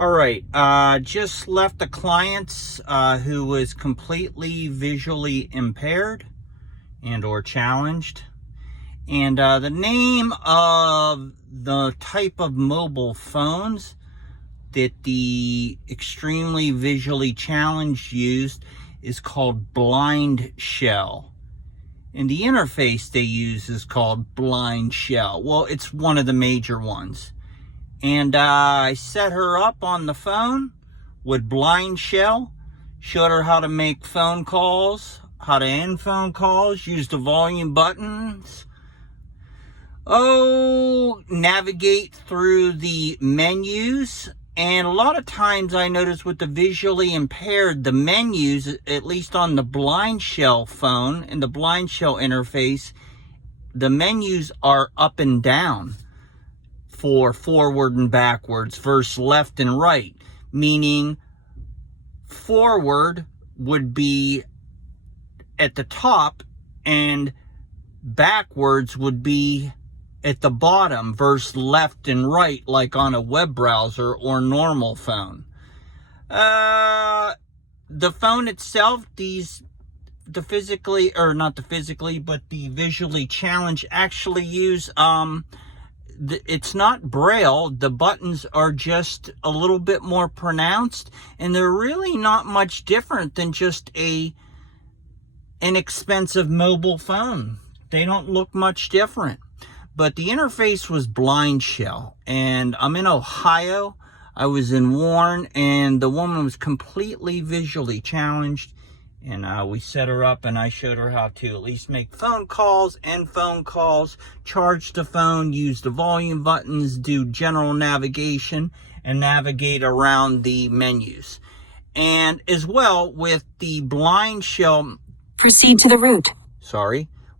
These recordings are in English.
All right, just left a client who was completely visually impaired and or challenged. And the name of the type of mobile phones that the extremely visually challenged used is called BlindShell. And the interface they use is called BlindShell. Well, it's one of the major ones. And I set her up on the phone with BlindShell, showed her how to make phone calls, how to end phone calls, use the volume buttons, navigate through the menus. And a lot of times I notice with the visually impaired, the menus, at least on the BlindShell phone and the BlindShell interface, the menus are up and down for forward and backwards versus left and right, meaning forward would be at the top and backwards would be at the bottom versus left and right, like on a web browser or normal phone. The phone itself, the visually challenged actually use, it's not Braille. The buttons are just a little bit more pronounced, and they're really not much different than just an inexpensive mobile phone. They don't look much different. But the interface was BlindShell, and I'm in Ohio. I was in Warren, and the woman was completely visually challenged. And we set her up, and I showed her how to at least make phone calls, end phone calls, charge the phone, use the volume buttons, do general navigation, and navigate around the menus. And as well with the BlindShell... Proceed to the route.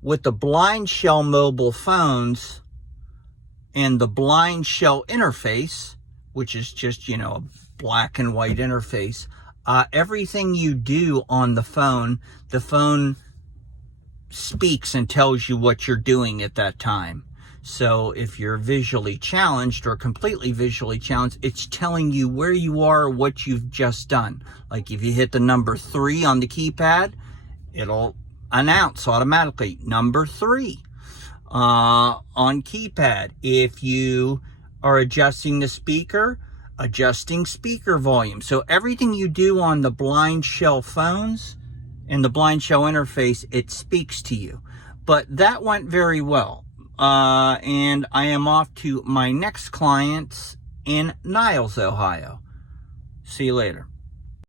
With the BlindShell mobile phones and the BlindShell interface, which is just, a black and white interface, everything you do on the phone speaks and tells you what you're doing at that time. So if you're visually challenged or completely visually challenged, it's telling you where you are or what you've just done. Like if you hit the number 3 on the keypad, it'll announce automatically number 3 on keypad. If you are adjusting the speaker, adjusting speaker volume. So everything you do on the BlindShell phones and the BlindShell interface, it speaks to you. But that went very well. And I am off to my next clients in Niles, Ohio. See you later.